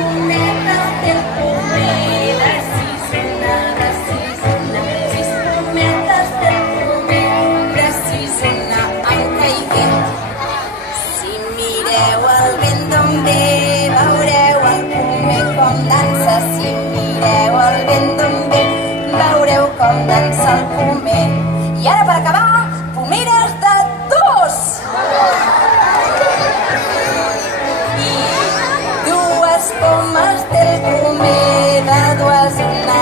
pometes del pomer, de sis una, sis pometes del pomer, de sis una em caigué. Si mireu el vent d'on ve, veureu el pomer com dansa. Si mireu el vent d'on ve, veureu com dansa el pomer. I ara per acabar, pomeres de dos! I dues pomes del pomer, de dues una,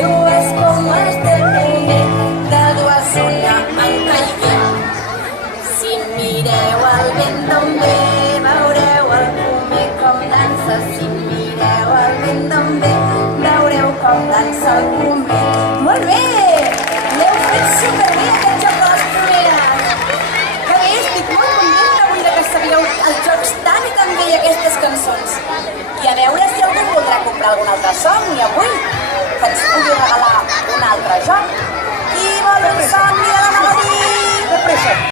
dues pomes del pomer, de dues una en caigué. Si mireu el vent d'on ve, veureu el pomer com dansa. Si mireu el vent d'on ve, veureu com dansa el pomer. Molt bé! L'heu fet superbé, aquest joc de les pomeres! Que bé, estic molt contenta avui que sabíeu els jocs tan i tan bé i aquestes cançons. I a veure si algú voldrà comprar algun altre somni avui, que ens pugui regalar un altre joc.